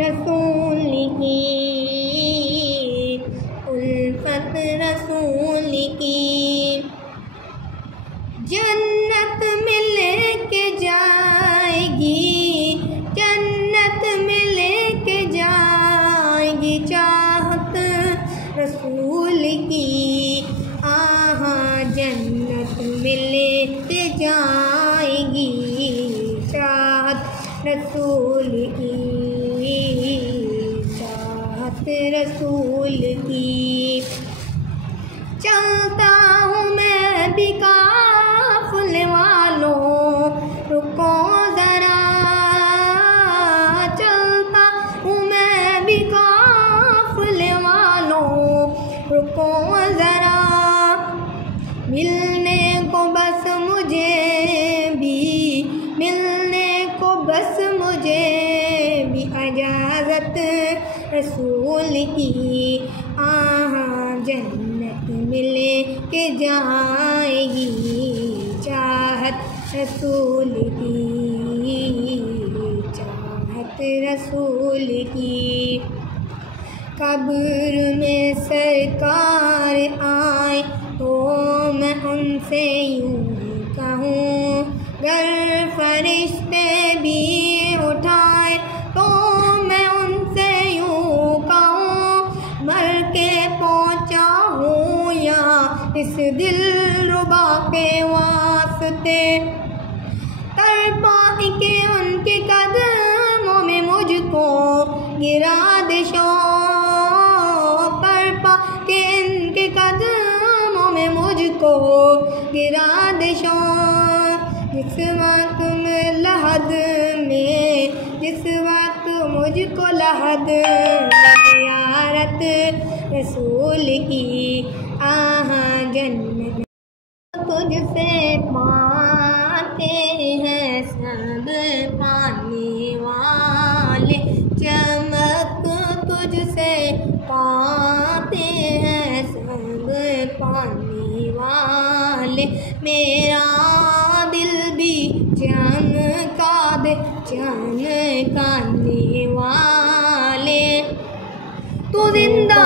रसूल की, उल्फत रसूल की। जन्नत मिल के जाएगी, जन्नत मिल के जाएगी, चाहत रसूल की। आहा जन्नत मिल के जाएगी, चाहत रसूल की, चाहत रसूल की। चलता हूँ मैं भी काफ़िले वालों, रुको ज़रा। चलता हूँ मैं भी काफ़िले वालों, रुको ज़रा। मिलने को बस मुझे भी, मिलने को बस मुझे भी इजाज़त रसूल की। आहा जन्नत मिले के जाएगी, चाहत रसूल की, चाहत रसूल की। कब्र में सरकार आए तो मैं उनसे यूँ कहूँ, गर फरिश्ते भी उठाए तो मैं उनसे यूँ कहूँ। मर के पहुँचा हूँ या इस दिलरुबा के वास्ते, तड़पा के उनके कदमों में मुझको गिरा दे शौक़। तड़पा के इनके कदमों में मुझको गिरा दे शौक़। जिस वक्त में लहद में, जिस वक्त मुझको लहद ज़ियारत रसूल की। आहा जन्नत तुझसे पाते हैं सब पाने वाले, चमक तुझसे पाते हैं सब पाने वाले। मेरा दिल भी चमका दे चमकाने वाले। तू जिंदा